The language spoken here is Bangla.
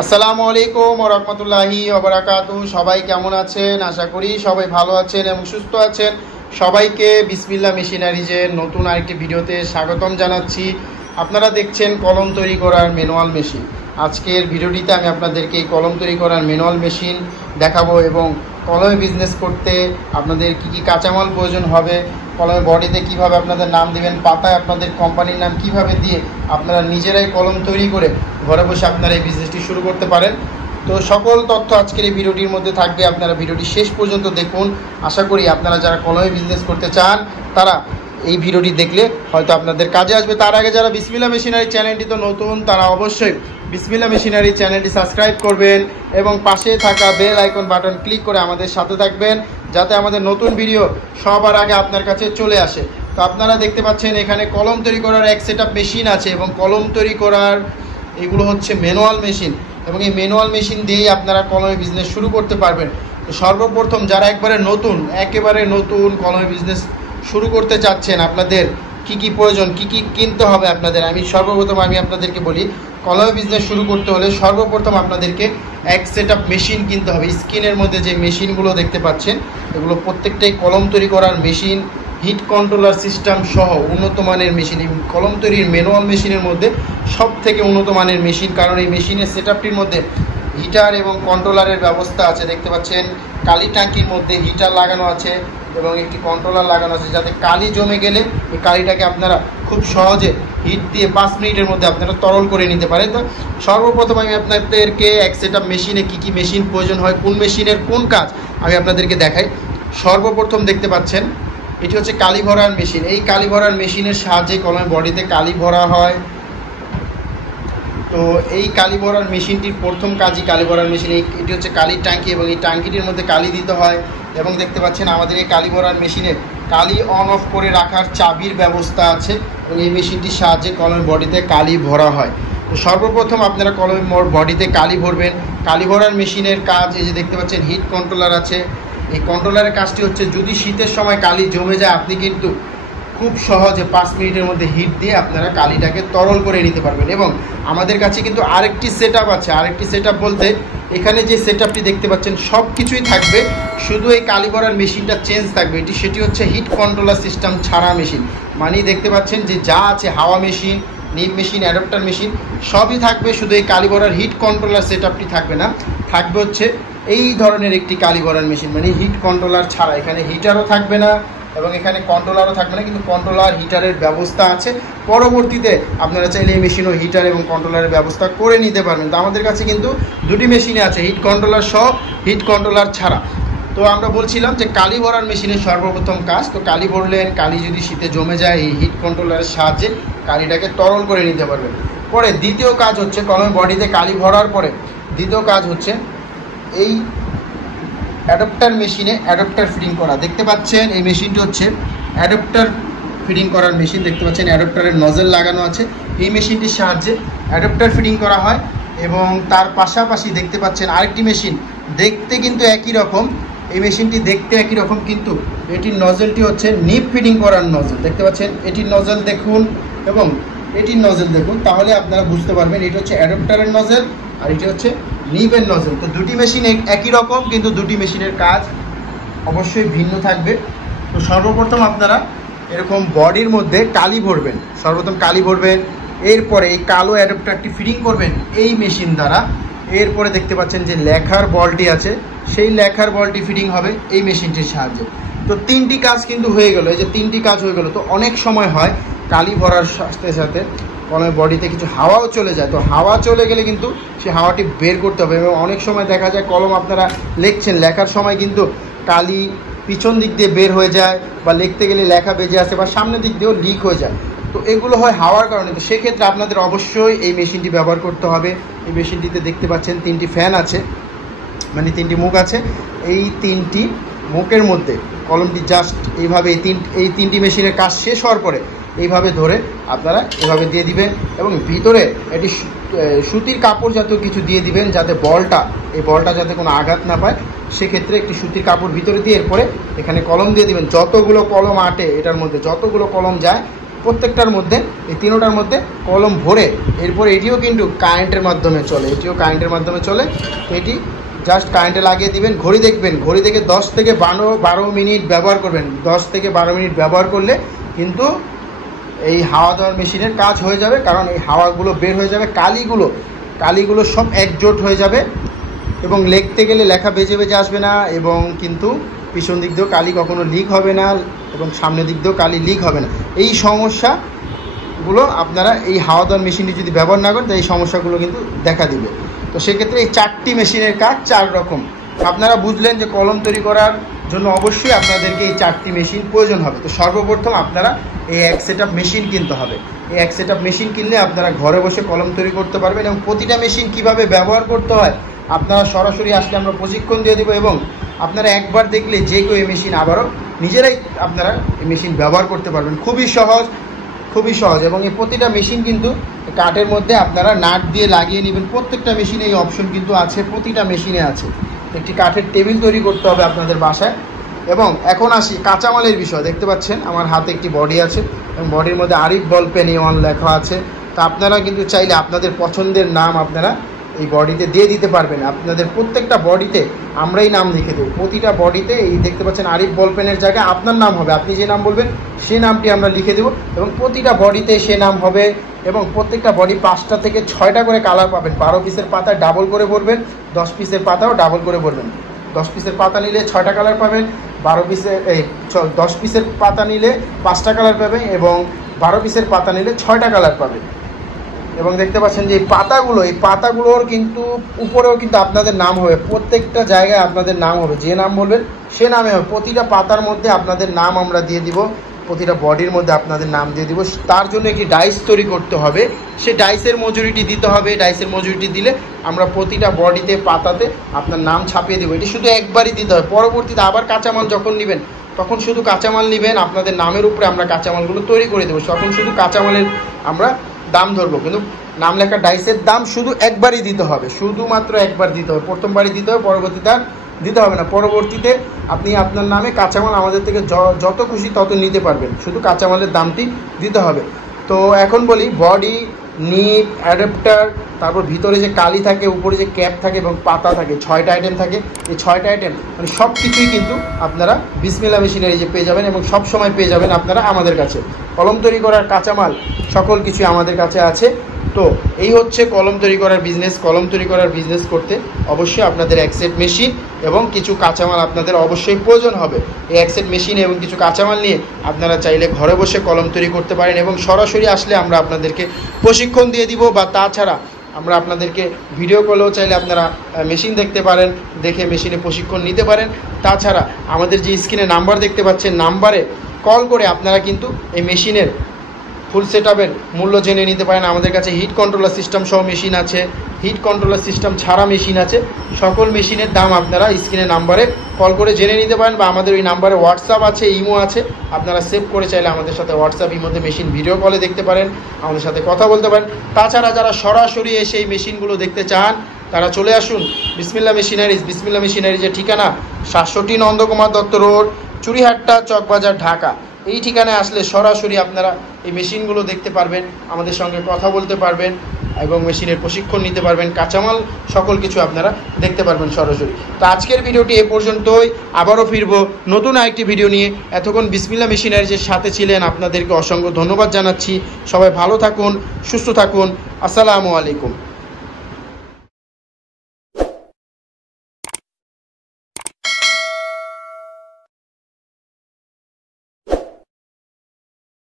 আসসালামু আলাইকুম ওয়া রাহমাতুল্লাহি ওয়া বারাকাতুহু। সবাই কেমন আছেন? আশা করি সবাই ভালো আছেন এবং সুস্থ আছেন। সবাইকে বিসমিল্লাহ মেশিনারিজের নতুন আরেকটি ভিডিওতে স্বাগতম জানাচ্ছি। আপনারা দেখছেন কলম তৈরি করার ম্যানুয়াল মেশিন। আজকের ভিডিওটিতে আমি আপনাদেরকে এই কলম তৈরি করার ম্যানুয়াল মেশিন দেখাবো এবং কলমে বিজনেস করতে আপনাদের কি কি কাঁচামাল প্রয়োজন হবে, কলমে বডিতে কিভাবে আপনাদের নাম দিবেন, পাতায় আপনাদের কোম্পানির নাম কিভাবে দিয়ে আপনারা নিজেরাই কলম তৈরি করে ঘরে বসে আপনারা এই বিজনেসটি শুরু করতে পারেন। তো সকল তথ্য আজকের এই ভিডিওটির মধ্যে থাকবে। আপনারা ভিডিওটি শেষ পর্যন্ত দেখুন। আশা করি আপনারা যারা কলমে বিজনেস করতে চান তারা এই ভিডিওটি দেখলে হয়তো আপনাদের কাজে আসবে। তার আগে যারা বিসমিল্লাহ মেশিনারি চ্যানেলটি তো নতুন, তারা অবশ্যই বিসমিল্লাহ মেশিনারি চ্যানেলটি সাবস্ক্রাইব করবেন এবং পাশে থাকা বেল আইকন বাটন ক্লিক করে আমাদের সাথে থাকবেন, যাতে আমাদের নতুন ভিডিও সবার আগে আপনার কাছে চলে আসে। তো আপনারা দেখতে পাচ্ছেন এখানে কলম তৈরি করার এক সেটআপ মেশিন আছে এবং কলম তৈরি করার এগুলো হচ্ছে ম্যানুয়াল মেশিন এবং এই ম্যানুয়াল মেশিন দিয়েই আপনারা কলমে বিজনেস শুরু করতে পারবেন। তো সর্বপ্রথম যারা একেবারে নতুন কলমে বিজনেস শুরু করতে চাচ্ছেন, আপনাদের কি কি প্রয়োজন, কি কি কিনতে হবে আপনাদের, সর্বপ্রথম আমি আপনাদেরকে বলি। কলমে বিজনেস শুরু করতে হলে সর্বপ্রথম আপনাদেরকে এক সেটআপ মেশিন কিনতে হবে। স্ক্রিনের মধ্যে যে মেশিনগুলো দেখতে পাচ্ছেন এগুলো প্রত্যেকটাই কলম তৈরি করার মেশিন, হিট কন্ট্রোলার সিস্টেম সহ উন্নত মানের মেশিন। এই কলম তৈরির ম্যানুয়াল মেশিনের মধ্যে সব থেকে উন্নত মানের মেশিন, কারণ এই মেশিনের সেটআপটির মধ্যে হিটার এবং কন্ট্রোলারের ব্যবস্থা আছে। দেখতে পাচ্ছেন কালি ট্যাঙ্কির মধ্যে হিটার লাগানো আছে এবং একটি কন্ট্রোলার লাগানো আছে, যাতে কালি জমে গেলে এই কালিটাকে আপনারা খুব সহজে হিট দিয়ে 5 মিনিটের মধ্যে আপনারা তরল করে নিতে পারেন। তো সর্বপ্রথম আমি আপনাদেরকে এক সেটআপ মেশিনে কি কি মেশিন প্রয়োজন হয়, কোন মেশিনের কোন কাজ আমি আপনাদেরকে দেখাই। সর্বপ্রথম দেখতে পাচ্ছেন এটি হচ্ছে কালি ভরার মেশিন। এই কালি ভরার মেশিনের সাহায্যে কলমের বডিতে কালি ভরা হয়। তো এই কালি ভরার মেশিনটির প্রথম কাজই কালি ভরার মেশিন। এটি হচ্ছে কালির ট্যাঙ্কি এবং এই ট্যাঙ্কিটির মধ্যে কালি দিতে হয় এবং দেখতে পাচ্ছেন আমাদের এই কালি ভরার মেশিনে কালি অন অফ করে রাখার চাবির ব্যবস্থা আছে এবং এই মেশিনটির সাহায্যে কলমের বডিতে কালি ভরা হয়। তো সর্বপ্রথম আপনারা কলমের বডিতে কালি ভরবেন। কালি ভরার মেশিনের কাজ এই যে দেখতে পাচ্ছেন হিট কন্ট্রোলার আছে। এই কন্ট্রোলারের কাজটি হচ্ছে যদি শীতের সময় কালি জমে যায়, আপনি কিন্তু খুব সহজে 5 মিনিটের মধ্যে হিট দিয়ে আপনারা কালিটাকে তরল করে নিতে পারবেন। এবং আমাদের কাছে কিন্তু আরেকটি সেটআপ আছে। আরেকটি সেটআপ বলতে এখানে যে সেটআপটি দেখতে পাচ্ছেন সব কিছুই থাকবে, শুধু এই কালি ভরার মেশিনটা চেঞ্জ থাকবে। সেটি হচ্ছে হিট কন্ট্রোলার সিস্টেম ছাড়া মেশিন। মানে দেখতে পাচ্ছেন যে যা আছে হাওয়া machine, Nip machine, adapter machine সবই থাকবে, শুধু এই কালি ভরার হিট কন্ট্রোলার সেটআপটি থাকবে না। থাকবে হচ্ছে এই ধরনের একটি কালি ভরার মেশিন, মানে হিট কন্ট্রোলার ছাড়া। এখানে হিটারও থাকবে না এবং এখানে কন্ট্রোলারও থাকবে না, কিন্তু কন্ট্রোলার হিটারের ব্যবস্থা আছে। পরবর্তীতে আপনারা চাইলে এই মেশিনও হিটার এবং কন্ট্রোলারের ব্যবস্থা করে নিতে পারবেন। তো আমাদের কাছে কিন্তু দুটি মেশিনে আছে, হিট কন্ট্রোলার সহ, হিট কন্ট্রোলার ছাড়া। তো আমরা বলছিলাম যে কালি ভরার মেশিনের সর্বপ্রথম কাজ, তো কালি ভরলেন, কালি যদি শীতে জমে যায় এই হিট কন্ট্রোলারের সাহায্যে কালিটাকে তরল করে নিতে পারবেন। পরে দ্বিতীয় কাজ হচ্ছে কলমের বডিতে কালি ভরার পরে দ্বিতীয় কাজ হচ্ছে এই অ্যাডাপ্টার মেশিনে অ্যাডাপ্টার ফিটিং করা। দেখতে পাচ্ছেন এই মেশিনটি হচ্ছে অ্যাডাপ্টার ফিটিং করার মেশিন। দেখতে পাচ্ছেন অ্যাডাপ্টারের নজল লাগানো আছে। এই মেশিনটির সাহায্যে অ্যাডাপ্টার ফিটিং করা হয় এবং তার পাশাপাশি দেখতে পাচ্ছেন আরেকটি মেশিন, দেখতে কিন্তু একই রকম। এই মেশিনটি দেখতে একই রকম, কিন্তু এটির নজলটি হচ্ছে নিপ ফিটিং করার নজল। দেখতে পাচ্ছেন এটির নজল দেখুন এবং এটির নজল দেখুন, তাহলে আপনারা বুঝতে পারবেন এটি হচ্ছে অ্যাডাপ্টারের নজল আর এটি হচ্ছে নিপের নজল। তো দুটি মেশিন একই রকম, কিন্তু দুটি মেশিনের কাজ অবশ্যই ভিন্ন থাকবে। তো সর্বপ্রথম আপনারা এরকম বডির মধ্যে কালি ভরবেন, এরপরে এই কালো অ্যাডাপ্টারটি ফিটিং করবেন এই মেশিন দ্বারা। এরপরে দেখতে পাচ্ছেন যে লেখার বলটি আছে, সেই লেখার বলটি ফিটিং হবে এই মেশিনটির সাহায্যে। তো তিনটি কাজ কিন্তু হয়ে গেল। এই যে তিনটি কাজ হয়ে গেল। তো অনেক সময় হয় কালি ভরার সাথে সাথে কলমের বডিতে কিছু হাওয়াও চলে যায়। তো হাওয়া চলে গেলে কিন্তু সে হাওয়াটি বের করতে হবে এবং অনেক সময় দেখা যায় কলম আপনারা লেখার সময় কিন্তু কালি পিছন দিক দিয়ে বের হয়ে যায় বা লিখতে গেলে লেখা বেজে আসে বা সামনের দিক দিয়েও লিক হয়ে যায়। তো এগুলো হয় হাওয়ার কারণে। তো সেক্ষেত্রে আপনাদের অবশ্যই এই মেশিনটি ব্যবহার করতে হবে। এই মেশিনটিতে দেখতে পাচ্ছেন 3টি ফ্যান আছে, মানে 3টি মুখ আছে। এই 3টি মুখের মধ্যে কলমটি জাস্ট এইভাবে এই 3টি মেশিনের কাজ শেষ হওয়ার পরে এইভাবে ধরে আপনারা এভাবে দিয়ে দিবেন এবং ভিতরে এটি সুতির কাপড় জাতীয় কিছু দিয়ে দিবেন, যাতে বলটা যাতে কোনো আঘাত না পায়। সেক্ষেত্রে একটি সুতির কাপড় ভিতরে দিয়ে এরপরে এখানে কলম দিয়ে দিবেন। যতগুলো কলম আটে এটার মধ্যে, যতগুলো কলম যায় প্রত্যেকটার মধ্যে এই তিনোটার মধ্যে কলম ভরে এরপর এটিও কিন্তু কারেন্টের মাধ্যমে চলে, এটিও কারেন্টের মাধ্যমে চলে। তো এটি জাস্ট কারেন্টে লাগিয়ে দিবেন, ঘড়ি দেখবেন, ঘড়ি থেকে 10 থেকে 12 মিনিট ব্যবহার করবেন। 10 থেকে 12 মিনিট ব্যবহার করলে কিন্তু এই হাওয়া দেওয়ার মেশিনের কাজ হয়ে যাবে, কারণ এই হাওয়াগুলো বের হয়ে যাবে, কালিগুলো সব একজোট হয়ে যাবে এবং লিখতে গেলে লেখা বেজে বেজে আসবে না, এবং কিন্তু পিছন দিক দিয়েও কালি কখনো লিক হবে না এবং সামনের দিক দিয়েও কালি লিক হবে না। এই সমস্যাগুলো আপনারা এই হাওয়া দেওয়ার মেশিনটি যদি ব্যবহার না করেন তো এই সমস্যাগুলো কিন্তু দেখা দিবে। তো সেক্ষেত্রে এই 4টি মেশিনের কাজ 4 রকম। আপনারা বুঝলেন যে কলম তৈরি করার জন্য অবশ্যই আপনাদেরকে এই 4টি মেশিন প্রয়োজন হবে। তো সর্বপ্রথম আপনারা এই এক সেট আপ মেশিন কিনতে হবে। এই এক সেট আপ মেশিন কিনলে আপনারা ঘরে বসে কলম তৈরি করতে পারবেন, এবং প্রতিটা মেশিন কিভাবে ব্যবহার করতে হয় আপনারা সরাসরি আসলে আমরা প্রশিক্ষণ দিয়ে দেবো, এবং আপনারা একবার দেখলে যে কেউ এই মেশিন আবারও নিজেরাই আপনারা এই মেশিন ব্যবহার করতে পারবেন। খুবই সহজ এবং এই প্রতিটা মেশিন কিন্তু কাঠের মধ্যে আপনারা নাট দিয়ে লাগিয়ে নেবেন। প্রত্যেকটা মেশিনে এই অপশন কিন্তু আছে, প্রতিটা মেশিনে আছে। একটি কাঠের টেবিল তৈরি করতে হবে আপনাদের বাসায়। এবং এখন আসি কাঁচামালের বিষয়। দেখতে পাচ্ছেন আমার হাতে একটি বডি আছে এবং বডির মধ্যে আরিফ বল পেন A1 লেখা আছে। তো আপনারা কিন্তু চাইলে আপনাদের পছন্দের নাম আপনারা এই বডিতে দিয়ে দিতে পারবেন। আপনাদের প্রত্যেকটা বডিতে আমরাই নাম লিখে দেবো। প্রতিটা বডিতে এই দেখতে পাচ্ছেন আরিফ বল পেনের জায়গায় আপনার নাম হবে, আপনি যে নাম বলবেন সে নামটি আমরা লিখে দেবো, এবং প্রতিটা বডিতে সে নাম হবে। এবং প্রত্যেকটা বডি 5টা থেকে 6টা করে কালার পাবেন। 12 পিসের পাতায় ডাবল করে ভরবেন, 10 পিসের পাতাও ডাবল করে ভরবেন। 10 পিসের পাতা নিলে 6টা কালার পাবেন, 10 পিসের পাতা নিলে 5টা কালার পাবেন, এবং 12 পিসের পাতা নিলে 6টা কালার পাবেন। এবং দেখতে পাচ্ছেন যে এই পাতাগুলোর কিন্তু উপরেও কিন্তু আপনাদের নাম হবে, প্রত্যেকটা জায়গায় আপনাদের নাম হবে, যে নাম বলবেন সে নামে হবে। প্রতিটা পাতার মধ্যে আপনাদের নাম আমরা দিয়ে দিব, প্রতিটা বডির মধ্যে আপনাদের নাম দিয়ে দিব। তার জন্য একটি ডাইস তৈরি করতে হবে, সে ডাইসের মজুরিটি দিতে হবে। ডাইসের মজুরিটি দিলে আমরা প্রতিটা বডিতে পাতাতে আপনার নাম ছাপিয়ে দেবো। এটি শুধু একবারই দিতে হবে, পরবর্তীতে আবার কাঁচামাল যখন নেবেন তখন শুধু কাঁচামাল নেবেন, আপনাদের নামের উপরে আমরা কাঁচামালগুলো তৈরি করে দেবো। তখন শুধু কাঁচামালের আমরা দাম ধরবো, কিন্তু নাম লেখা ডাইসের দাম শুধু একবারই দিতে হবে, শুধুমাত্র একবার দিতে হবে। প্রথমবারই দিতে হবে, পরবর্তীতে আর দিতে হবে না। পরবর্তীতে আপনি আপনার নামে কাঁচামাল আমাদের থেকে যত খুশি তত নিতে পারবেন, শুধু কাঁচামালের দামটি দিতে হবে। তো এখন বলি বডি, নিপ, অ্যাডাপ্টার, তারপর ভিতরে যে কালি থাকে, উপরে যে ক্যাপ থাকে এবং পাতা থাকে, 6টা আইটেম থাকে। এই 6টা আইটেম মানে সব কিছুই কিন্তু আপনারা বিসমিল্লাহ মেশিনারি যে পেয়ে যাবেন, এবং সব সময় পেয়ে যাবেন আপনারা আমাদের কাছে। কলম তৈরি করার কাঁচামাল সকল কিছুই আমাদের কাছে আছে। তো এই হচ্ছে কলম তৈরি করার বিজনেস। কলম তৈরি করার বিজনেস করতে অবশ্যই আপনাদের এক সেট মেশিন এবং কিছু কাঁচামাল আপনাদের অবশ্যই প্রয়োজন হবে। এই এক সেট মেশিন এবং কিছু কাঁচামাল নিয়ে আপনারা চাইলে ঘরে বসে কলম তৈরি করতে পারেন, এবং সরাসরি আসলে আমরা আপনাদেরকে প্রশিক্ষণ দিয়ে দিব, বা তাছাড়া আমরা আপনাদেরকে ভিডিও কলেও চাইলে আপনারা মেশিন দেখতে পারেন, দেখে মেশিনে প্রশিক্ষণ নিতে পারেন। তাছাড়া আমাদের যে স্ক্রিনে নাম্বার দেখতে পাচ্ছেন, নাম্বারে কল করে আপনারা কিন্তু এই মেশিনের ফুল সেটআপের মূল্য জেনে নিতে পারেন। আমাদের কাছে হিট কন্ট্রোলার সিস্টেম সহ মেশিন আছে, হিট কন্ট্রোলার সিস্টেম ছাড়া মেশিন আছে। সকল মেশিনের দাম আপনারা স্ক্রিনে নাম্বারে কল করে জেনে নিতে পারেন, বা আমাদের ওই নাম্বারে হোয়াটসঅ্যাপ আছে, ইমো আছে, আপনারা সেভ করে চাইলে আমাদের সাথে হোয়াটসঅ্যাপ ইমোতে মেশিন ভিডিও কলে দেখতে পারেন, আমাদের সাথে কথা বলতে পারেন। তাছাড়া যারা সরাসরি এসে এই মেশিনগুলো দেখতে চান তারা চলে আসুন বিসমিল্লাহ মেশিনারিজ। বিসমিল্লাহ মেশিনারিজের ঠিকানা 760 নন্দকুমার দত্ত রোড, চুড়িহাট্টা, চকবাজার, ঢাকা। এই ঠিকানায় আসলে সরাসরি আপনারা এই মেশিনগুলো দেখতে পারবেন, আমাদের সঙ্গে কথা বলতে পারবেন, এবং মেশিনের প্রশিক্ষণ নিতে পারবেন, কাঁচামাল সকল কিছু আপনারা দেখতে পারবেন সরাসরি। তো আজকের ভিডিওটি এ পর্যন্তই, আবারও ফিরবো নতুন আরেকটি ভিডিও নিয়ে। এতক্ষণ বিসমিল্লাহ মেশিনারিজের সাথে ছিলেন, আপনাদেরকে অসংখ্য ধন্যবাদ জানাচ্ছি। সবাই ভালো থাকুন, সুস্থ থাকুন। আসসালামু আলাইকুম।